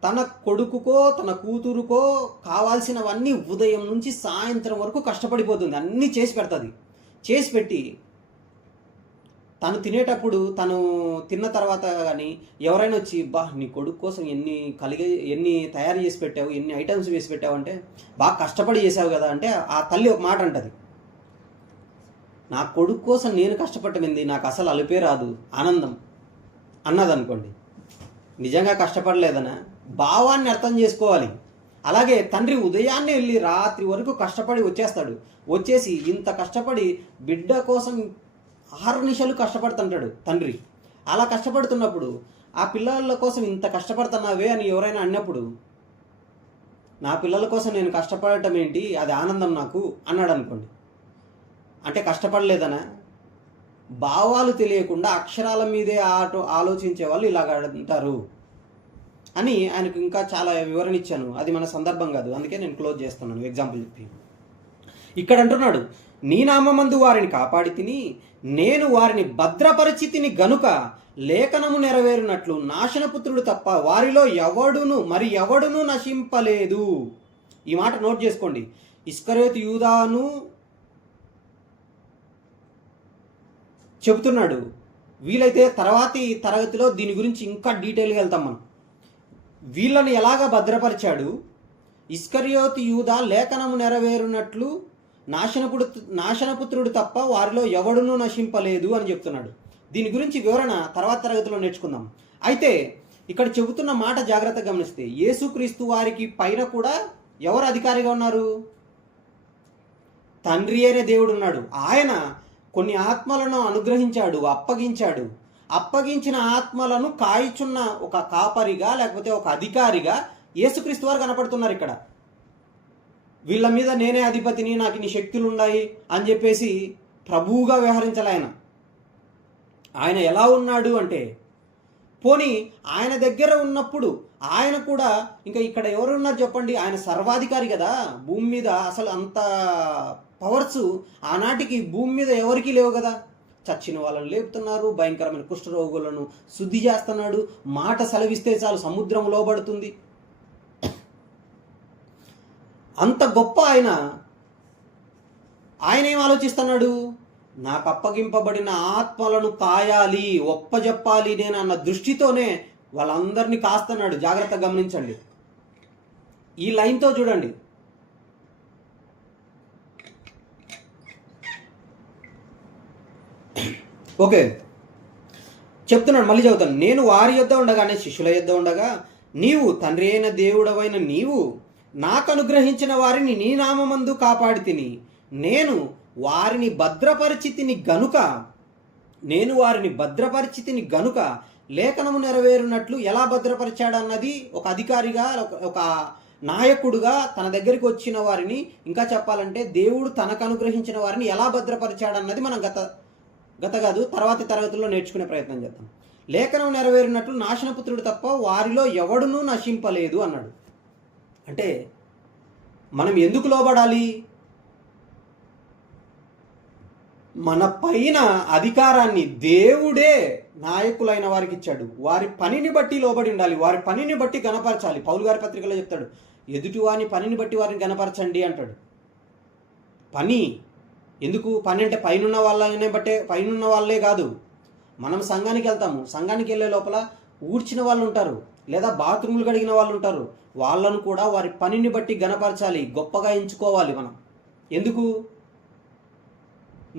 తన కొడుకుకో తన కూతురుకో కావాల్సినవన్నీ ఉదయం నుంచి సాయంత్రం వరకు కష్టపడిపోతుంది, అన్నీ చేసి పెడుతుంది. చేసి పెట్టి తను తినేటప్పుడు తను తిన్న తర్వాత కానీ ఎవరైనా వచ్చి నీ కొడుకు కోసం ఎన్ని తయారు చేసి పెట్టావు, ఎన్ని ఐటమ్స్ వేసి పెట్టావు అంటే బాగా కష్టపడి చేసావు కదా అంటే ఆ తల్లి ఒక మాట అంటది, నా కొడుకు కోసం నేను కష్టపడటం ఏంది, నాకు అసలు అలుపే రాదు, ఆనందం అన్నదనుకోండి, నిజంగా కష్టపడలేదనా? భావాన్ని అర్థం చేసుకోవాలి. అలాగే తండ్రి ఉదయాన్నే వెళ్ళి రాత్రి వరకు కష్టపడి వచ్చేస్తాడు. వచ్చేసి ఇంత కష్టపడి బిడ్డ కోసం 6 నిమిషాలు కష్టపడుతుంటాడు తండ్రి. అలా కష్టపడుతున్నప్పుడు ఆ పిల్లల కోసం ఇంత కష్టపడుతున్నావే అని ఎవరైనా అన్నప్పుడు, నా పిల్లల కోసం నేను కష్టపడటం ఏంటి, అది ఆనందం నాకు అన్నాడు అనుకోండి, అంటే కష్టపడలేదనా? భావాలు తెలియకుండా అక్షరాల మీదే ఆలోచించే వాళ్ళు ఇలాగ అంటారు అని ఆయనకు ఇంకా చాలా వివరణ ఇచ్చాను. అది మన సందర్భం కాదు, అందుకే నేను క్లోజ్ చేస్తున్నాను ఎగ్జాంపుల్ చెప్పి. ఇక్కడ అంటున్నాడు, నీ నామమందు వారిని కాపాడి తిని నేను వారిని భద్రపరిచితిని గనుక లేఖనము నెరవేరునట్లు నాశనపుత్రుడు తప్ప వారిలో ఎవడును నశింపలేదు. ఈ మాట నోట్ చేసుకోండి. ఇస్కరియోతు యూదాను చెబుతున్నాడు. వీలైతే తర్వాతి తరగతిలో దీని గురించి ఇంకా డీటెయిల్గా వెళ్తాం మనం. వీళ్ళని ఎలాగ భద్రపరిచాడు? ఇస్కరియోతు యూదా లేఖనము నెరవేరునట్లు నాశనపుత్రుడు తప్ప వారిలో ఎవడునూ నశింపలేదు అని చెప్తున్నాడు. దీని గురించి వివరణ తర్వాత తరగతిలో నేర్చుకుందాం. అయితే ఇక్కడ చెబుతున్న మాట జాగ్రత్తగా గమనిస్తే, యేసుక్రీస్తు వారికి పైన కూడా ఎవరు అధికారిగా ఉన్నారు? తండ్రి అనే దేవుడు ఉన్నాడు. ఆయన కొన్ని ఆత్మలను అనుగ్రహించాడు, అప్పగించాడు. అప్పగించిన ఆత్మలను కాయిచున్న ఒక కాపరిగా లేకపోతే ఒక అధికారిగా యేసుక్రీస్తు వారు కనపడుతున్నారు ఇక్కడ. వీళ్ళ మీద నేనే అధిపతిని, నాకు ఇన్ని శక్తులు ఉన్నాయి అని చెప్పేసి ప్రభువుగా వ్యవహరించాలి ఆయన. ఆయన ఎలా ఉన్నాడు అంటే, పోనీ ఆయన దగ్గర ఉన్నప్పుడు ఆయన కూడా ఇంకా ఇక్కడ ఎవరున్నారు చెప్పండి? ఆయన సర్వాధికారి కదా భూమి మీద. అసలు అంత పవర్స్ ఆనాటికి భూమి మీద ఎవరికీ లేవు కదా. చచ్చిన వాళ్ళని లేపుతున్నారు, భయంకరమైన కుష్ఠరోగులను శుద్ధి చేస్తున్నాడు, మాట సెలవిస్తే చాలు సముద్రం లోబడుతుంది. అంత గొప్ప ఆయన ఏం ఆలోచిస్తున్నాడు? నాకు అప్పగింపబడిన ఆత్మలను కాయాలి, ఒప్పజెప్పాలి నేను అన్న దృష్టితోనే వాళ్ళందరినీ కాస్తున్నాడు. జాగ్రత్తగా గమనించండి ఈ లైన్తో చూడండి. ఓకే, చెప్తున్నాడు, మళ్ళీ చదువుతాను. నేను వారి యొద్ద ఉండగానే శిష్యుల యొద్ద ఉండగా నీవు తండ్రి అయిన దేవుడవైన నీవు నాకు అనుగ్రహించిన వారిని నీ నామమందు కాపాడి తిని నేను వారిని భద్రపరిచితిని గనుక లేఖనము నెరవేరునట్లు ఎలా భద్రపరిచాడన్నది ఒక అధికారిగా, ఒక నాయకుడుగా తన దగ్గరికి వచ్చిన వారిని, ఇంకా చెప్పాలంటే దేవుడు తనకు అనుగ్రహించిన వారిని ఎలా భద్రపరిచాడన్నది మనం తర్వాతి తరగతుల్లో నేర్చుకునే ప్రయత్నం చేద్దాం. లేఖనం నెరవేరినట్లు నాశనపుత్రుడు తప్ప వారిలో ఎవడునూ నశింపలేదు అన్నాడు. అంటే మనం ఎందుకు లోబడాలి? మన పైన అధికారాన్ని దేవుడే నాయకులైన వారికి ఇచ్చాడు. వారి పనిని బట్టి లోబడి ఉండాలి, వారి పనిని బట్టి గణపరచాలి. పౌలు గారి పత్రికలో చెప్తాడు, ఎదుటివాని పనిని బట్టి వారిని గణపరచండి అంటాడు. పని ఎందుకు? పని అంటే పైనున్న వాళ్ళే కాదు. మనం సంఘానికి వెళ్తాము, సంఘానికి వెళ్ళే లోపల ఊడ్చిన వాళ్ళు ఉంటారు, లేదా బాత్రూములు కడిగిన వాళ్ళు ఉంటారు. వాళ్ళను కూడా వారి పనిని బట్టి గణపరచాలి, గొప్పగా ఎంచుకోవాలి మనం. ఎందుకు?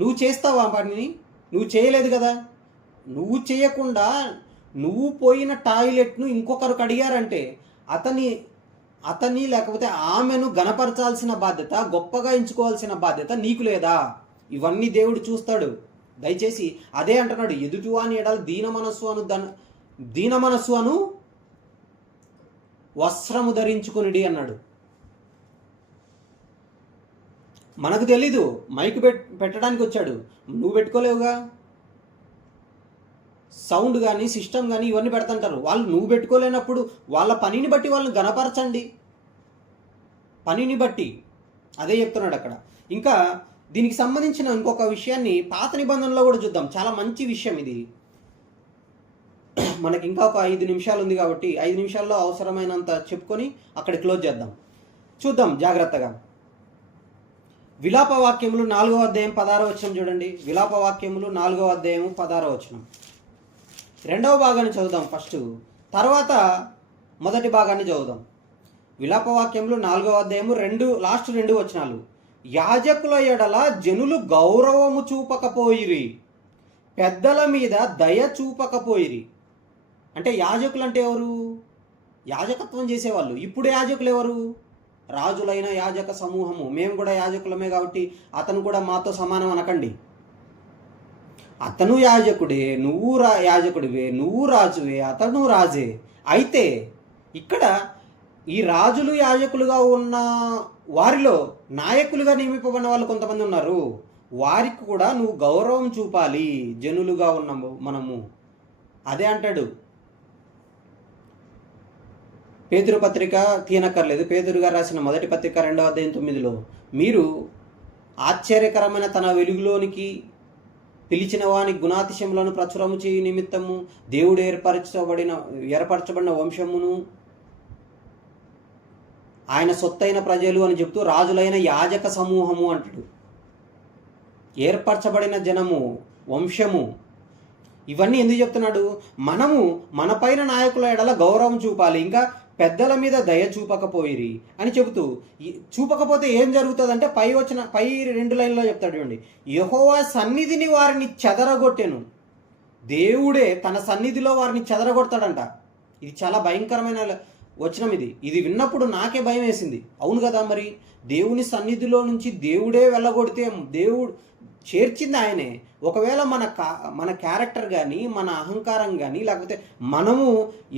నువ్వు చేస్తావా పనిని? నువ్వు చేయలేదు కదా. నువ్వు చేయకుండా నువ్వు పోయిన టాయిలెట్ను ఇంకొకరు కడిగారంటే అతని లేకపోతే ఆమెను గణపరచాల్సిన బాధ్యత, గొప్పగా ఎంచుకోవాల్సిన బాధ్యత నీకు లేదా? ఇవన్నీ దేవుడు చూస్తాడు. దయచేసి అదే అంటున్నాడు, ఎదుటివాని ఎడల దీన మనస్సు అను వస్త్రము ధరించుకొనిడి అన్నాడు. మనకు తెలీదు, మైక్ పెట్టడానికి వచ్చాడు, నువ్వు పెట్టుకోలేవుగా. సౌండ్ కానీ సిస్టమ్ కానీ ఇవన్నీ పెడతంటారు వాళ్ళు. నువ్వు పెట్టుకోలేనప్పుడు వాళ్ళ పనిని బట్టి వాళ్ళని గణపరచండి, పనిని బట్టి. అదే చెప్తున్నాడు అక్కడ. ఇంకా దీనికి సంబంధించిన ఇంకొక విషయాన్ని పాత నిబంధనలో కూడా చూద్దాం. చాలా మంచి విషయం ఇది. మనకి ఇంకా ఒక 5 నిమిషాలు ఉంది కాబట్టి 5 నిమిషాల్లో అవసరమైనంత చెప్పుకొని అక్కడ క్లోజ్ చేద్దాం. చూద్దాం జాగ్రత్తగా. విలాపవాక్యములు 4వ అధ్యాయం 16వ వచనం చూడండి. విలాపవాక్యములు 4వ అధ్యాయం 16వ వచనం. రెండవ భాగాన్ని చదువుదాం ఫస్ట్, తర్వాత మొదటి భాగాన్ని చదువుదాం. విలాపవాక్యములు 4వ అధ్యాయము లాస్ట్ 2 వచనాలు. యాజకుల ఎడల జనులు గౌరవము చూపకపోయిరి, పెద్దల మీద దయ చూపకపోయిరి. అంటే యాజకులు అంటే ఎవరు? యాజకత్వం చేసేవాళ్ళు. ఇప్పుడు యాజకులు ఎవరు? రాజులైన యాజక సమూహము. మేము కూడా యాజకులమే కాబట్టి అతను కూడా మాతో సమానం అనకండి. అతను యాజకుడే, నువ్వు యాజకుడివే, నువ్వు రాజువే, అతను రాజే. అయితే ఇక్కడ ఈ రాజులు యాజకులుగా ఉన్న వారిలో నాయకులుగా నియమింపబడిన వాళ్ళు కొంతమంది ఉన్నారు. వారికి కూడా నువ్వు గౌరవం చూపాలి. జనులుగా ఉన్నాము మనము. అదే అంటాడు. పేతురు పత్రిక తీయనక్కర్లేదు. పేతురు గారు రాసిన మొదటి పత్రిక 2వ అధ్యాయం 9లో మీరు ఆశ్చర్యకరమైన తన వెలుగులోనికి పిలిచిన వాని గుణాతిశయములను ప్రచురము చేయు నిమిత్తము దేవుడు ఏర్పరచబడిన వంశమును ఆయన సొత్తైన ప్రజలు అని చెప్తూ రాజులైన యాజక సమూహము అంటాడు. ఏర్పరచబడిన జనము, వంశము. ఇవన్నీ ఎందుకు చెప్తున్నాడు? మనము మన పైన నాయకుల ఎడల గౌరవం చూపాలి. ఇంకా పెద్దల మీద దయ చూపకపోయిరి అని చెబుతూ, చూపకపోతే ఏం జరుగుతుందంటే పై 2 లైన్లో చెప్తాడు చూడండి. యెహోవా సన్నిధిని వారిని చెదరగొట్టెను. దేవుడే తన సన్నిధిలో వారిని చెదరగొడతాడంట. ఇది చాలా భయంకరమైన వచనం. ఇది విన్నప్పుడు నాకే భయం వేసింది. అవును కదా, మరి దేవుని సన్నిధిలో నుంచి దేవుడే వెళ్ళగొడితే దేవుడు చేర్చింది ఆయనే. ఒకవేళ మన క్యారెక్టర్ కానీ, మన అహంకారం కానీ, లేకపోతే మనము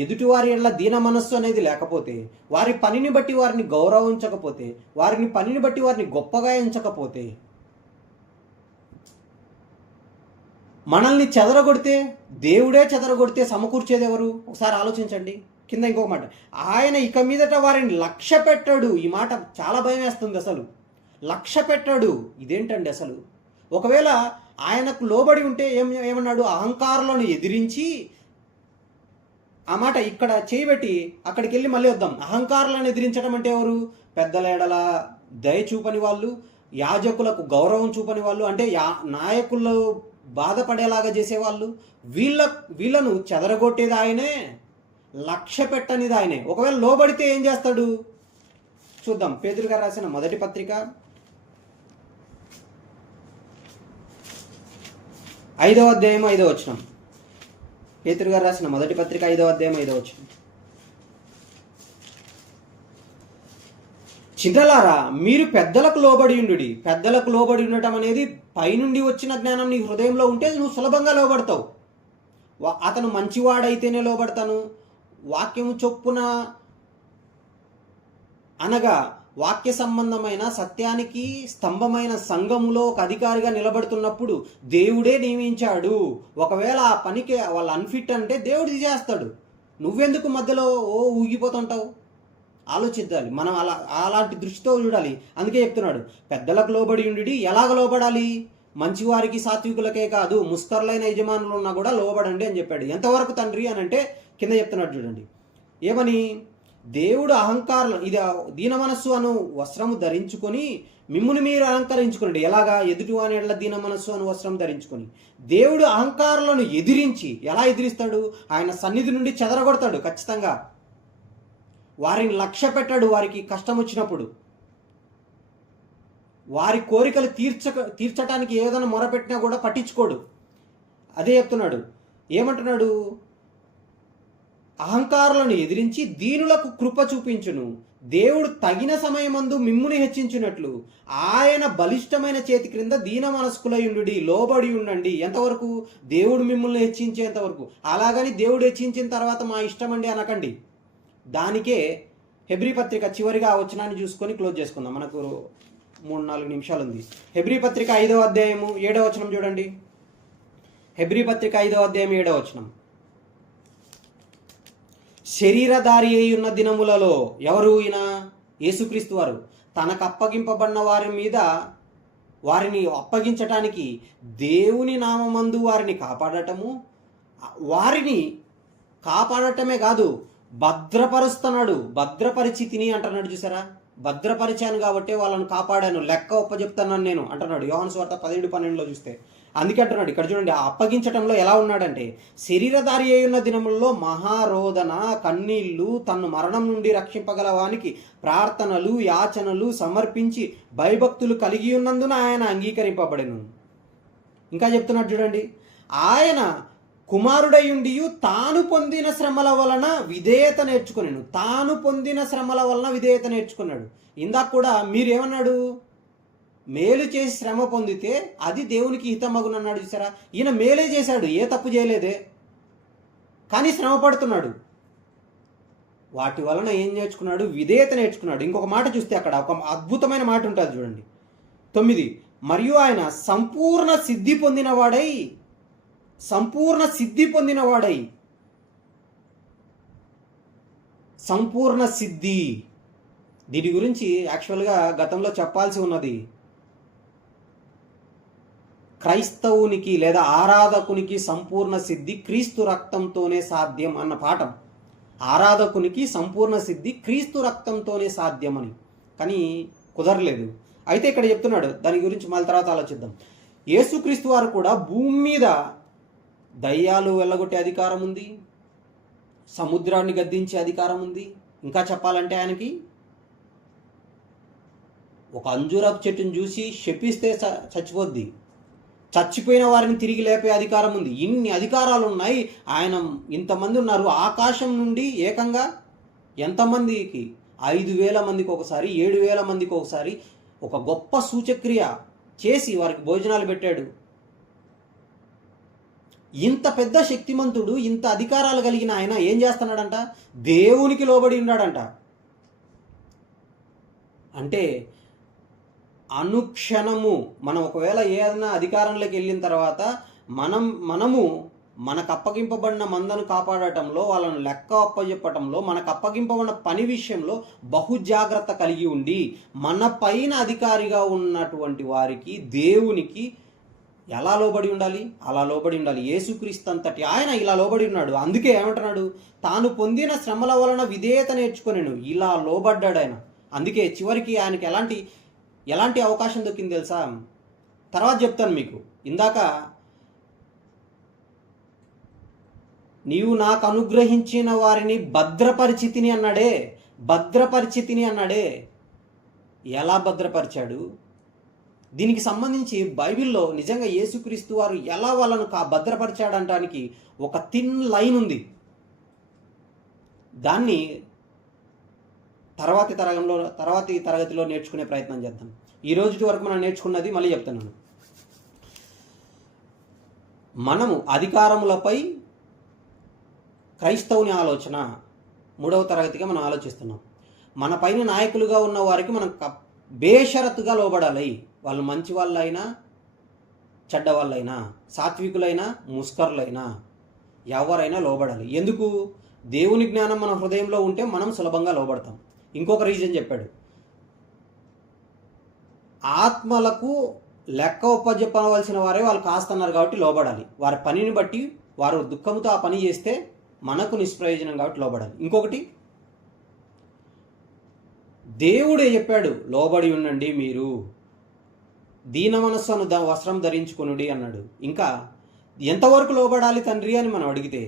ఎదుటివారి ఎడల దీన మనస్సు అనేది లేకపోతే, వారి పనిని బట్టి వారిని గౌరవించకపోతే, పనిని బట్టి వారిని గొప్పగా ఎంచకపోతే, మనల్ని చెదరగొడితే, దేవుడే చెదరగొడితే సమకూర్చేది ఎవరు? ఒకసారి ఆలోచించండి. కింద ఇంకొక మాట, ఆయన ఇక మీదట వారిని లక్ష్య పెట్టాడు. ఈ మాట చాలా భయం వేస్తుంది అసలు. లక్ష్య పెట్టాడు ఇదేంటండి అసలు? ఒకవేళ ఆయనకు లోబడి ఉంటే ఏమన్నాడు? అహంకారులను ఎదిరించి, ఆ మాట ఇక్కడ చేయబెట్టి అక్కడికి వెళ్ళి మళ్ళీ వద్దాం. అహంకారులను ఎదిరించడం అంటే ఎవరు? పెద్దల ఎడల దయ చూపని వాళ్ళు, యాజకులకు గౌరవం చూపని వాళ్ళు, అంటే నాయకులు బాధపడేలాగా చేసేవాళ్ళు. వీళ్ళను చెదరగొట్టేది ఆయనే, లక్ష్య పెట్టనిది ఆయనే. ఒకవేళ లోబడితే ఏం చేస్తాడు చూద్దాం. పేతురు గారు రాసిన మొదటి పత్రిక 5వ అధ్యాయం 5వ వచనం. పేతురు గారు రాసిన మొదటి పత్రిక 5వ అధ్యాయం 5వ వచనం. చిన్నలారా, మీరు పెద్దలకు లోబడి ఉండుడి. పెద్దలకు లోబడి ఉండటం అనేది పైనుండి వచ్చిన జ్ఞానం నీ హృదయంలో ఉంటే నువ్వు సులభంగా లోబడతావు. అతను మంచివాడైతేనే లోబడతాను, వాక్యము చొప్పున అనగా వాక్య సంబంధమైన సత్యానికి స్తంభమైన సంఘములో ఒక అధికారిగా నిలబడుతున్నప్పుడు దేవుడే నియమించాడు. ఒకవేళ ఆ పనికి వాళ్ళు అన్ఫిట్ అంటే దేవుడు చేస్తాడు. నువ్వెందుకు మధ్యలో ఊగిపోతుంటావు? ఆలోచించాలి. మనం అలాంటి దృష్టితో చూడాలి. అందుకే చెప్తున్నాడు, పెద్దలకు లోబడి ఉండి. ఎలాగ లోబడాలి? మంచివారికి సాత్వికులకే కాదు, ముస్కర్లైన యజమానులు ఉన్నా కూడా లోబడండి అని చెప్పాడు. ఎంతవరకు తండ్రి అని అంటే కింద చెప్తున్నాడు చూడండి. ఏమని? దేవుడు అహంకారం, ఇది దీన మనస్సు అను వస్త్రము ధరించుకొని మిమ్ముని మీరు అలంకరించుకోండి. ఎలాగా? ఎదుటివాని ఎడల దీన మనస్సు అను వస్త్రం ధరించుకొని. దేవుడు అహంకారులను ఎదిరించి, ఎలా ఎదిరిస్తాడు? ఆయన సన్నిధి నుండి చెదరగొడతాడు ఖచ్చితంగా. వారిని లక్ష్య పెట్టాడు. వారికి కష్టం వచ్చినప్పుడు వారి కోరికలు తీర్చటానికి ఏదైనా మొరపెట్టినా కూడా పట్టించుకోడు. అదే చెప్తున్నాడు. ఏమంటున్నాడు? అహంకారులను ఎదిరించి దీనులకు కృప చూపించును. దేవుడు తగిన సమయమందు మిమ్ముని హెచ్చించినట్లు ఆయన బలిష్టమైన చేతి క్రింద దీన మనస్కులై ఉండుడి, లోబడి ఉండండి. ఎంతవరకు? దేవుడు మిమ్మల్ని హెచ్చించేంత వరకు. అలాగని దేవుడు హెచ్చించిన తర్వాత మా ఇష్టం అండి అనకండి. దానికే హెబ్రీ పత్రిక చివరిగా ఆ వచనాన్ని చూసుకొని క్లోజ్ చేసుకుందాం. మనకు 3-4 నిమిషాలు ఉంది. హెబ్రీ పత్రిక 5వ అధ్యాయము 7వ వచనం చూడండి. హెబ్రీ పత్రిక 5వ అధ్యాయం 7వ వచనం. శరీరధారి అయి ఉన్న దినములలో ఎవరు? ఈయన యేసుక్రీస్తు వారు తనకు అప్పగింపబడిన వారి మీద వారిని అప్పగించటానికి దేవుని నామమందు వారిని కాపాడటమే కాదు, భద్రపరుస్తున్నాడు. భద్రపరిచి తిని అంటున్నాడు చూసారా? భద్రపరిచాను కాబట్టి వాళ్ళని కాపాడాను, లెక్క ఒప్పచెప్తున్నాను నేను అంటున్నాడు. యోహాను సువార్త 17:12 చూస్తే అందుకే అంటున్నాడు. ఇక్కడ చూడండి, ఆ అప్పగించటంలో ఎలా ఉన్నాడంటే, శరీరధారి అయి ఉన్న దినములలో మహారోదన, కన్నీళ్లు, తన్ను మరణం నుండి రక్షింపగలవానికి ప్రార్థనలు, యాచనలు సమర్పించి భయభక్తులు కలిగి ఉన్నందున ఆయన అంగీకరింపబడెను. ఇంకా చెప్తున్నాడు చూడండి, ఆయన కుమారుడయుండియు తాను పొందిన శ్రమల వలన విధేయత నేర్చుకున్నాను. తాను పొందిన శ్రమల వలన విధేయత నేర్చుకున్నాడు. ఇందాక కూడా మీరేమన్నాడు? మేలు చేసి శ్రమ పొందితే అది దేవునికి హితమగునన్నాడు. చూసారా, ఈయన మేలే చేశాడు, ఏ తప్పు చేయలేదే, కానీ శ్రమ పడుతున్నాడు. వాటి వలన ఏం నేర్చుకున్నాడు? విధేయత నేర్చుకున్నాడు. ఇంకొక మాట చూస్తే అక్కడ ఒక అద్భుతమైన మాట ఉంటుంది చూడండి, 9. మరియు ఆయన సంపూర్ణ సిద్ధి పొందినవాడై సంపూర్ణ సిద్ధి, దీని గురించి యాక్చువల్గా గతంలో చెప్పాల్సి ఉన్నది. క్రైస్తవునికి లేదా ఆరాధకునికి సంపూర్ణ సిద్ధి క్రీస్తు రక్తంతోనే సాధ్యం అన్న పాఠం. ఆరాధకునికి సంపూర్ణ సిద్ధి క్రీస్తు రక్తంతోనే సాధ్యమని, కానీ కుదరలేదు. అయితే ఇక్కడ చెప్తున్నాడు, దాని గురించి మళ్ళీ తర్వాత ఆలోచిద్దాం. యేసుక్రీస్తు వారు కూడా భూమి మీద దయ్యాలు వెళ్ళగొట్టే అధికారం ఉంది, సముద్రాన్ని గద్దించే అధికారం ఉంది. ఇంకా చెప్పాలంటే ఆయనకి ఒక అంజూరపు చెట్టును చూసి శపిస్తే చచ్చిపోద్ది, చచ్చిపోయిన వారిని తిరిగి లేపే అధికారం ఉంది. ఇన్ని అధికారాలు ఉన్నాయి. ఆయన ఇంతమంది ఉన్నారు. ఆకాశం నుండి ఏకంగా ఎంతమందికి? 5,000 మందికి ఒకసారి, 7,000 మందికి ఒకసారి ఒక గొప్ప సూచక్రియ చేసి వారికి భోజనాలు పెట్టాడు. ఇంత పెద్ద శక్తిమంతుడు, ఇంత అధికారాలు కలిగిన ఆయన ఏం చేస్తున్నాడంట? దేవునికి లోబడి ఉన్నాడంట. అంటే అనుక్షణము మనం ఒకవేళ ఏదైనా అధికారంలోకి వెళ్ళిన తర్వాత మనము మనకు అప్పగింపబడిన మందను కాపాడటంలో, వాళ్ళను లెక్క అప్పచెప్పటంలో, మనకు అప్పగింపబడిన పని విషయంలో బహు జాగ్రత్త కలిగి ఉండి మన పైన అధికారిగా ఉన్నటువంటి వారికి, దేవునికి ఎలా లోబడి ఉండాలి? అలా లోబడి ఉండాలి. యేసుక్రీస్తు అంతటి ఆయన ఇలా లోబడి ఉన్నాడు. అందుకే ఏమంటున్నాడు? తాను పొందిన శ్రమల వలన విధేయత నేర్చుకునేను, ఇలా లోబడ్డాడు ఆయన. అందుకే చివరికి ఆయనకి ఎలాంటి అవకాశం దొక్కింది తెలుసా? తర్వాత చెప్తాను మీకు. ఇందాక నీవు నాకు అనుగ్రహించిన వారిని భద్రపరిచితిని అన్నాడే. ఎలా భద్రపరిచాడు? దీనికి సంబంధించి బైబిల్లో నిజంగా యేసుక్రీస్తు వారు ఎలా వాళ్ళను భద్రపరిచాడనడానికి ఒక థిన్ లైన్ ఉంది. దాన్ని తర్వాతి తరగతిలో నేర్చుకునే ప్రయత్నం చేద్దాం. ఈ రోజు వరకు మనం నేర్చుకున్నది మళ్ళీ చెప్తున్నాను. మనము అధికారములపై క్రైస్తవుని ఆలోచన 3వ తరగతిగా మనం ఆలోచిస్తున్నాం. మన పైన నాయకులుగా ఉన్న వారికి మనం బేషరతుగా లోబడాలి. వాళ్ళు మంచి వాళ్ళైనా, చెడ్డ వాళ్ళైనా, సాత్వికులైనా, ముస్కర్లైనా, ఎవరైనా లోబడాలి. ఎందుకు? దేవుని జ్ఞానం మన హృదయంలో ఉంటే మనం సులభంగా లోబడతాం. ఇంకొక రీజన్ చెప్పాడు, ఆత్మలకు లెక్క ఒప్పజెప్పవలసిన వారే వాళ్ళు కాస్తున్నారు కాబట్టి లోబడాలి. వారి పనిని బట్టి వారు దుఃఖంతో ఆ పని చేస్తే మనకు నిష్ప్రయోజనం కాబట్టి లోబడాలి. ఇంకొకటి దేవుడే చెప్పాడు, లోబడి ఉండండి, మీరు దీన మనస్సును వస్త్రం ధరించుకొనుడి అన్నాడు. ఇంకా ఎంతవరకు లోబడాలి తండ్రి అని మనం అడిగితే,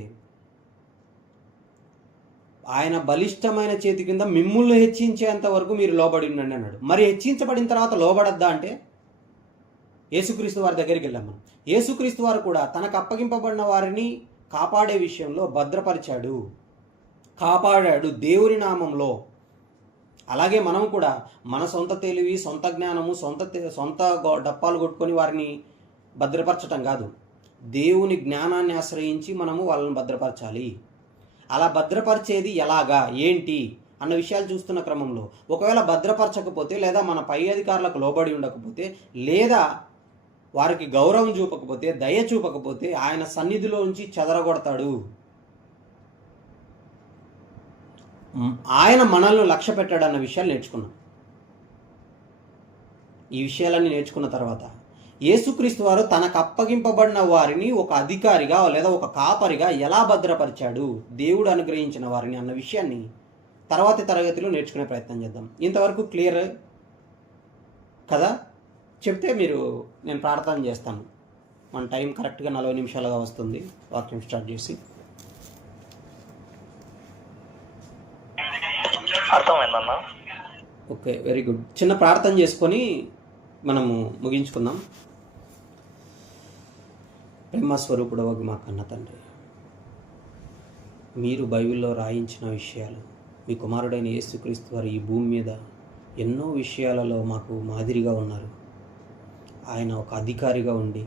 ఆయన బలిష్టమైన చేతి కింద మిమ్ముల్ని హెచ్చించేంత వరకు మీరు లోబడి ఉండండి అన్నాడు. మరి హెచ్చించబడిన తర్వాత లోబడద్దా అంటే యేసుక్రీస్తు వారి దగ్గరికి వెళ్ళాం మనం. యేసుక్రీస్తు వారు కూడా తనకు అప్పగింపబడిన వారిని కాపాడే విషయంలో భద్రపరిచాడు, కాపాడాడు దేవుని నామంలో. అలాగే మనం కూడా మన సొంత తెలివి, సొంత జ్ఞానము, సొంత డప్పాలు కొట్టుకొని వారిని భద్రపరచటం కాదు, దేవుని జ్ఞానాన్ని ఆశ్రయించి మనము వాళ్ళని భద్రపరచాలి. అలా భద్రపరిచేది ఎలాగా, ఏంటి అన్న విషయాలు చూస్తున్న క్రమంలో ఒకవేళ భద్రపరచకపోతే, లేదా మన పై అధికారులకు లోబడి ఉండకపోతే, లేదా వారికి గౌరవం చూపకపోతే, దయ చూపకపోతే ఆయన సన్నిధిలో ఉంచి చెదరగొడతాడు. ఆయన మనల్ని లక్ష్య పెట్టాడన్న విషయాలు నేర్చుకున్నాం. ఈ విషయాలన్నీ నేర్చుకున్న తర్వాత యేసుక్రీస్తు వారు తనకు అప్పగింపబడిన వారిని ఒక అధికారిగా లేదా ఒక కాపరిగా ఎలా భద్రపరిచాడు, దేవుడు అనుగ్రహించిన వారిని అన్న విషయాన్ని తర్వాతి తరగతిలో నేర్చుకునే ప్రయత్నం చేద్దాం. ఇంతవరకు క్లియర్ కదా? చెప్తే నేను ప్రార్థన చేస్తాను. మన టైం కరెక్ట్గా 40 నిమిషాలుగా వస్తుంది వాక్యం స్టార్ట్ చేసి. అర్థమైందన్నా? Okay, very good. చిన్న ప్రార్థన చేసుకొని మనము ముగించుకుందాం. ప్రేమ స్వరూపుడవగు మా కన్న తండ్రి, మీరు బైబిల్లో రాయించిన విషయాలు, మీ కుమారుడైన యేసుక్రీస్తు వారు ఈ భూమి మీద ఎన్నో విషయాలలో మాకు మాదిరిగా ఉన్నారు. ఆయన ఒక అధికారిగా ఉండి,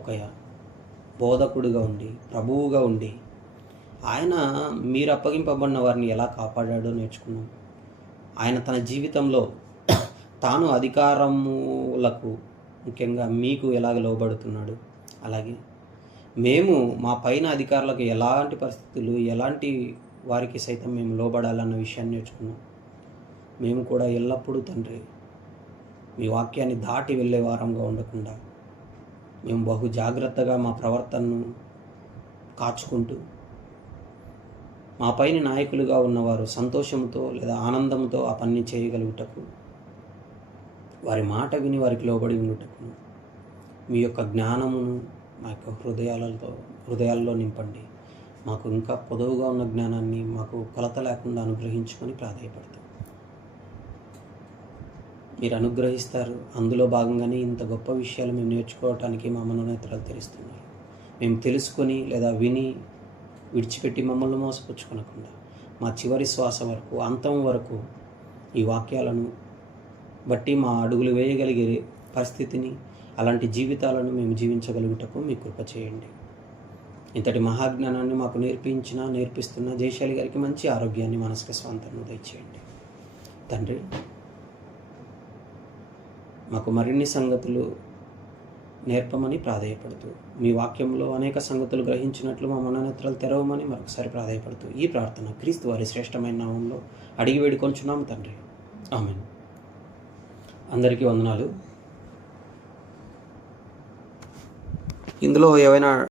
ఒక బోధకుడిగా ఉండి, ప్రభువుగా ఉండి, ఆయన మీరు అప్పగింపబడిన వారిని ఎలా కాపాడాడో నేర్చుకున్నాం. ఆయన తన జీవితంలో తాను అధికారములకు, ముఖ్యంగా మీకు ఎలాగ లోబడుతున్నాడు, అలాగే మేము మా పైన అధికారులకు ఎలాంటి పరిస్థితులు, ఎలాంటి వారికి సైతం మేము లోబడాలన్న విషయాన్ని నేర్చుకున్నాం. మేము కూడా ఎల్లప్పుడూ తండ్రి మీ వాక్యాన్ని దాటి వెళ్ళే వారంగా ఉండకుండా మేము బహు జాగ్రత్తగా మా ప్రవర్తనను కాచుకుంటూ, మా పైన నాయకులుగా ఉన్నవారు సంతోషంతో లేదా ఆనందంతో ఆ పని చేయగలుగుటకు, వారి మాట విని వారికి లోబడి ఉండుటకు మీ యొక్క జ్ఞానమును మా యొక్క హృదయాల్లో నింపండి. మాకు ఇంకా పొదవుగా ఉన్న జ్ఞానాన్ని మాకు కొలత లేకుండా అనుగ్రహించుకొని ప్రాధాయపడతాం. మీరు అనుగ్రహిస్తారు. అందులో భాగంగానే ఇంత గొప్ప విషయాలు మేము నేర్చుకోవటానికి మా మనోనేత్రాలు తెరుస్తున్నారు. మేము తెలుసుకొని లేదా విని విడిచిపెట్టి మమ్మల్ని మోసపుచ్చుకొనకుండా మా చివరి శ్వాస వరకు, అంతం వరకు ఈ వాక్యాలను బట్టి మా అడుగులు వేయగలిగే పరిస్థితిని, అలాంటి జీవితాలను మేము జీవించగలుగుటకు మీ కృప చేయండి. ఇంతటి మహాజ్ఞానాన్ని మాకు నేర్పిస్తున్న జయశాలి గారికి మంచి ఆరోగ్యాన్ని, మనసుకి స్వాంతాన్ని దయచేయండి. తండ్రి, మాకు మరిన్ని సంగతులు నేర్పమని ప్రాధేయపడుతూ, మీ వాక్యంలో అనేక సంగతులు గ్రహించినట్లు మా మనోనేత్రాలు తెరవమని మరొకసారి ప్రాధేయపడుతూ ఈ ప్రార్థన క్రీస్తు వారి శ్రేష్టమైన నామంలో అడిగి వేడుకొంచున్నాము తండ్రి. ఆమేన్. అందరికీ వందనాలు. ఇందులో ఏవైనా